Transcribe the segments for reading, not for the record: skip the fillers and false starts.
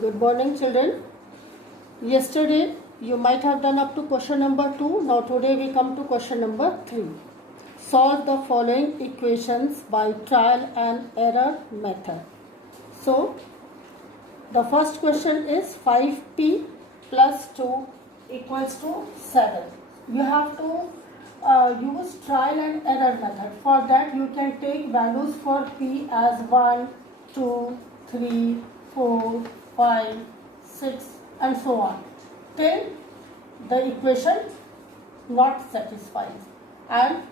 Good morning, children. Yesterday you might have done up to question number 2. Now today we come to question number 3. Solve the following equations by trial and error method. So the first question is 5p plus 2 equals to 7. You have to use trial and error method. For that you can take values for p as 1, 2, 3, 4, 5, 6 and so on till the equation not satisfies. And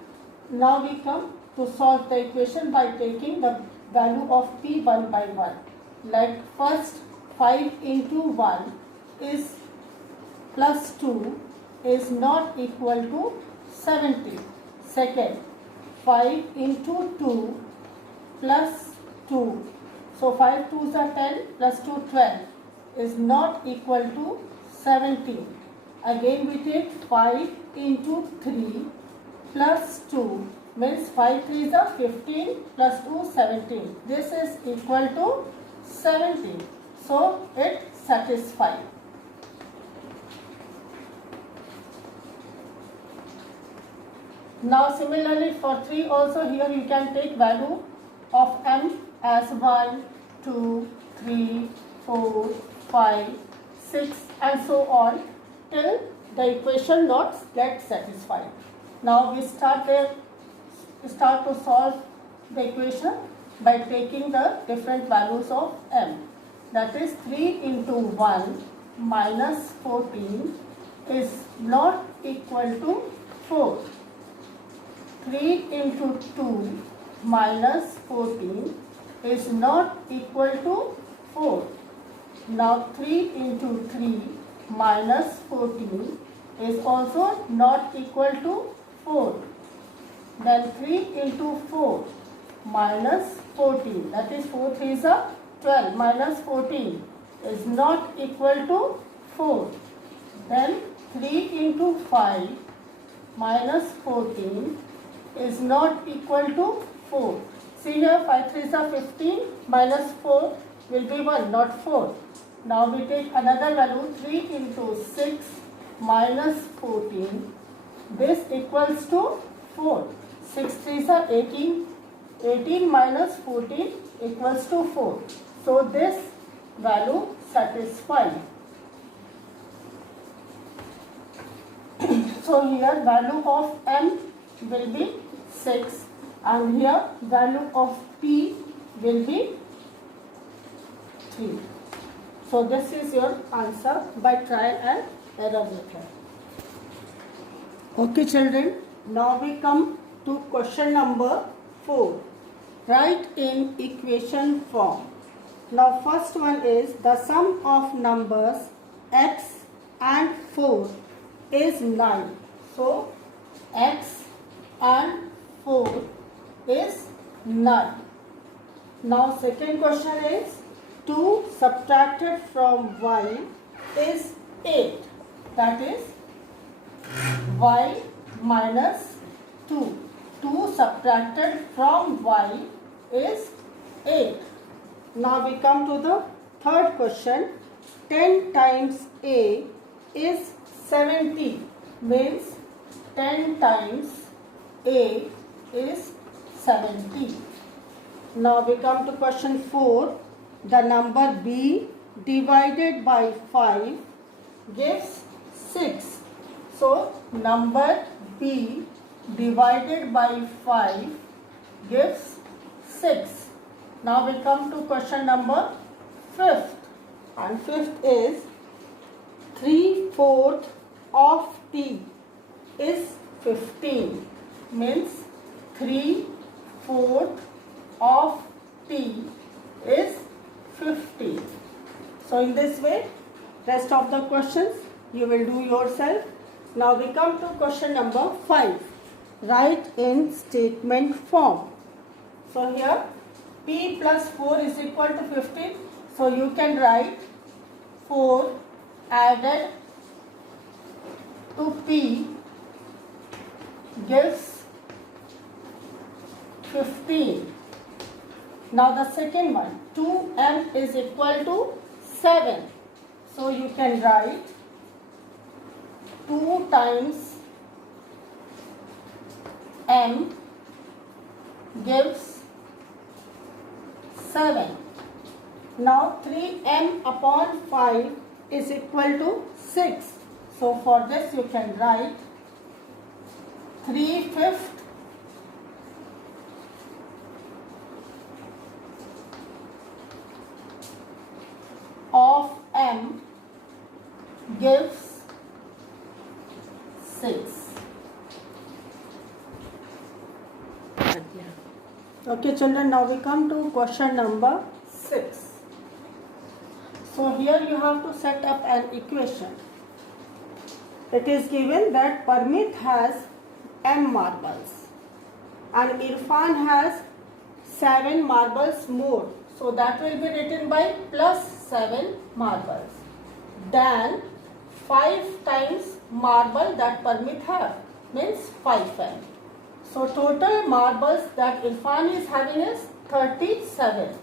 now we come to solve the equation by taking the value of p one by one. Like first 5 into 1 is plus 2 is not equal to 70. Second 5 into 2 plus 2. So 5 2s are 10 plus 2 12 is not equal to 17. Again we take 5 into 3 plus 2 means 5 3s are 15 plus 2 17. This is equal to 17. So it satisfies. Now similarly for 3 also here you can take value of m as 1, 2, 3, 4, 5, 6 and so on till the equation not get satisfied. Now we start to solve the equation by taking the different values of m. That is 3 into 1 minus 14 is not equal to 4. 3 into 2 minus 14 is not equal to 4. Now 3 into 3 minus 14 is also not equal to 4. Then 3 into 4 minus 14, that is 4 3s are 12 minus 14 is not equal to 4. Then 3 into 5 minus 14 is not equal to 4. See here 5 3s are 15 minus 4 will be 1 not 4. Now we take another value 3 into 6 minus 14. This equals to 4. 6 3s are 18. 18 minus 14 equals to 4. So this value satisfies. So here value of m will be 6 and here value of p will be 3. So this is your answer by trial and error method. Okay children, now we come to question number 4. Write in equation form. Now first one is the sum of numbers x and 4 is 9. So x and 4 is 9. Now second question is 2 subtracted from y is 8. That is y minus 2. 2 subtracted from y is 8. Now we come to the third question. 10 times a is 70. Means 10 times a is 70. Now we come to question 4. The number b divided by 5 gives 6. So number b divided by 5 gives 6. Now we come to question number 5th. And 5th is 3/4 of t is 15. Means 3/4 of t is 50. So in this way rest of the questions you will do yourself. Now we come to question number 5. Write in statement form. So here p plus 4 is equal to 15. So you can write 4 added to p gives 15. Now the second one, 2m is equal to 7. So you can write 2 times m gives 7. Now 3m upon 5 is equal to 6. So for this you can write 3/5 of m gives 6. Okay children, now we come to question number 6. So here you have to set up an equation. It is given that Parmit has m marbles and Irfan has 7 marbles more. So that will be written by plus 7 marbles. Then 5 times marble that Parmit have means 5m. So total marbles that Irfan is having is 37.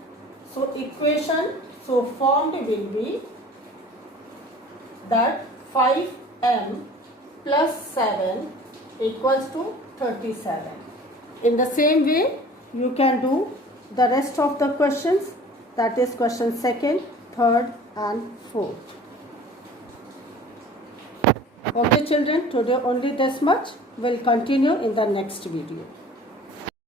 So equation formed will be that 5m plus 7 equals to 37. In the same way, you can do the rest of the questions, that is question 2nd, 3rd and 4th. Okay children, today only this much. We'll continue in the next video.